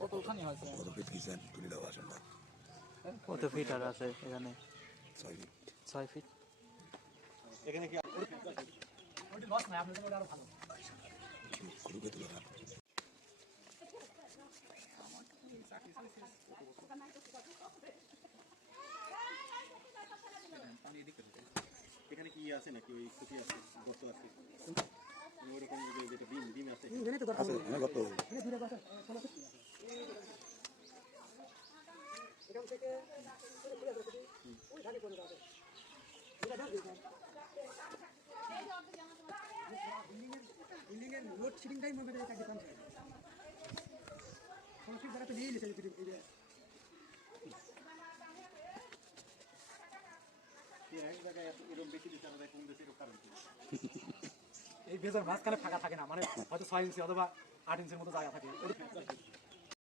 কতখানি হয়েছে? কত ফিট কিছেন তুলে দেওয়া আসেন না। কত ফিট আর আছে এখানে? 6 ফিট। 6 ফিট। এখানে কি লস নাই, আপনাদের ওটা আরো ভালো। খুলুকে তুলে না। এখানে কি আছে নাকি ওই ক্ষতি আছে, গর্ত আছে ওইরকম যেটা ডিম আছে? আছে হ্যাঁ গত বিল্ডিংয়ের লোডশেডিংটাই মনে হয় কাজে কম হয়। সমস্যা দ্বারা তো নিয়ে নিয়েছে এক জায়গায় এরকম বেশি দিচ্ছে, আমরা কম দিচ্ছে, এরকম কারণ কি? এই ভেজার মাঝখানে ফাঁকা থাকে না, মানে হয়তো 6 ইঞ্চি অথবা 8 ইঞ্চির মতো জায়গা থাকে।